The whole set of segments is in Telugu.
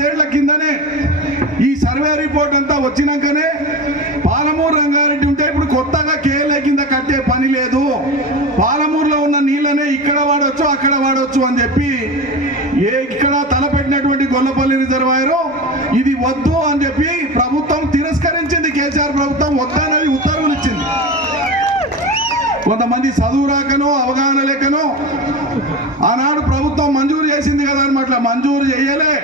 8 ఏళ్ల కిందనే ఈ సర్వే రిపోర్ట్ అంతా వచ్చినాకనే పాలమూరు రంగారెడ్డి ఉంటే ఇప్పుడు కొత్తగా కేఎల్ఐ కింద కట్టే పని లేదు, పాలమూరులో ఉన్న నీళ్ళనే ఇక్కడ వాడొచ్చు అక్కడ వాడొచ్చు అని చెప్పి ఇక్కడ తలపెట్టినటువంటి గొల్లపల్లి రిజర్వాయర్ ఇది వద్దు అని చెప్పి ప్రభుత్వం తిరస్కరించింది. కేసీఆర్ ప్రభుత్వం వద్దనేది ఉత్తర్వులు ఇచ్చింది. కొంతమంది చదువు రాకనో అవగాహన లేకనో ఆనాడు ప్రభుత్వం మంజూరు చేసింది కదా అనమాట, మంజూరు చేయలే,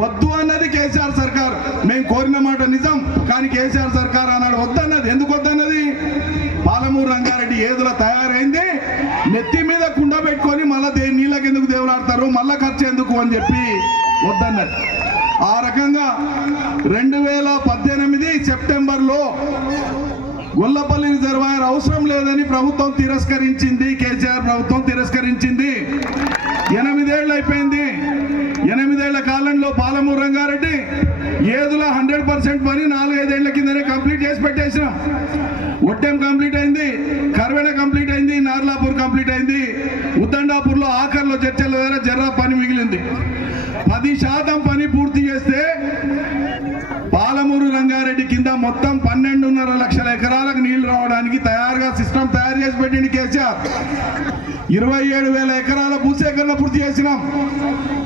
వద్దు అన్నది కేసీఆర్ సర్కార్. మేము కోరిన మాట నిజం, కానీ కేసీఆర్ సర్కార్ ఆనాడు వద్దన్నది. ఎందుకు వద్దన్నది? పాలమూరు రంగారెడ్డి ఏదుల తయారైంది, నెత్తి మీద కుండ పెట్టుకొని మళ్ళా నీళ్ళకి ఎందుకు దేవులాడతారు, మళ్ళా ఖర్చు ఎందుకు అని చెప్పి వద్దన్నది. ఆ రకంగా 2018 సెప్టెంబర్లో గొల్లపల్లి రిజర్వాయర్ అవసరం లేదని ప్రభుత్వం తిరస్కరించింది. కేసీఆర్ ప్రభుత్వం తిరస్కరించింది. 8 ఏళ్ళు అయిపోయింది. 8 ఏళ్ల కాలంలో పాలమూరు రంగారెడ్డి ఏదుల 100% పని 4-5 ఏళ్ల కిందనే కంప్లీట్ చేసి పెట్టేసినాం. ఒట్టెం కంప్లీట్ అయింది, కర్వెన కంప్లీట్ అయింది, నార్లాపూర్ కంప్లీట్ అయింది, ఉద్దండాపూర్లో ఆఖర్లో చర్చల దగ్గర జర్రా పని మిగిలింది. 10% పని పూర్తి చేస్తే పాలమూరు రంగారెడ్డి కింద మొత్తం 12.5 లక్షల ఎకరాలకు నీళ్లు రావడానికి తయారుగా సిస్టమ్ తయారు చేసి పెట్టింది కేసీఆర్. 27,000 ఎకరాల భూసేకరణ పూర్తి చేసినాం.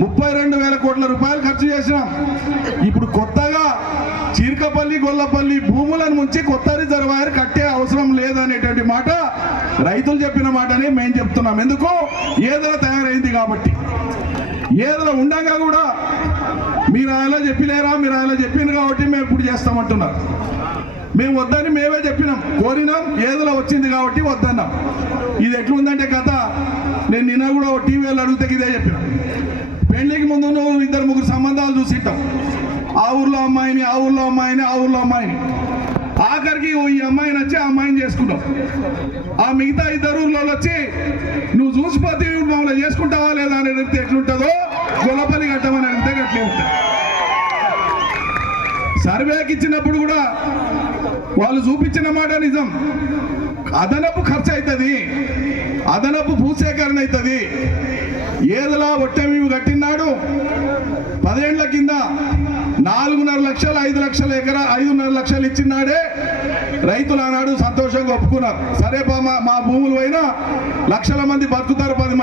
32,000 కోట్ల రూపాయలు ఖర్చు చేసినాం. ఇప్పుడు కొత్తగా చీర్కపల్లి గొల్లపల్లి భూములను ముంచి కొత్త రిజర్వాయర్ కట్టే అవసరం లేదనేటువంటి మాట రైతులు చెప్పిన మాటనే మేము చెప్తున్నాం. ఎందుకు? ఏదో తయారైంది కాబట్టి. ఏదో ఉండగా కూడా మీరు ఆయన చెప్పలేరా, మీరు ఆయన చెప్పింది కాబట్టి మేము ఇప్పుడు చేస్తామంటున్నారు. మేము వద్దని మేమే చెప్పినాం, కోరినాం, ఏదో వచ్చింది కాబట్టి వద్దన్నాం. ఇది ఎట్లుందంటే కథ, నేను నిన్న కూడా టీవీలో అడిగితే ఇదే చెప్పిన. పెళ్లికి ముందు నువ్వు 2-3 సంబంధాలు చూసిట్టాం. ఆ ఊర్లో అమ్మాయిని, ఆ ఊర్లో అమ్మాయిని, ఆ ఊర్లో అమ్మాయిని, ఆఖరికి ఈ అమ్మాయిని వచ్చి ఆ అమ్మాయిని చేసుకున్నావు. ఆ మిగతా 2 ఊర్లో వచ్చి నువ్వు చూసిపోతే మమ్మల్ని చేసుకుంటావా లేదా అని అడిగితే ఎట్లుంటుందో, గొల్లపల్లి కట్టమని అడిగితే అట్లే ఉంటుంది. సర్వేకి ఇచ్చినప్పుడు కూడా వాళ్ళు చూపించిన మాట నిజం. అదనపు ఖర్చు అవుతుంది, అదనపు భూసేకరణ అవుతుంది. ఏదలా ఒట్టెమి కట్టినాడు 10 ఏళ్ల కింద 4.5 లక్షలు 5 లక్షల ఎకరా 5.5 లక్షలు ఇచ్చినాడే రైతులు ఆనాడు సంతోషంగా ఒప్పుకున్నారు. సరే మా భూములు పోయినా లక్షల మంది బతుకుతారు, 10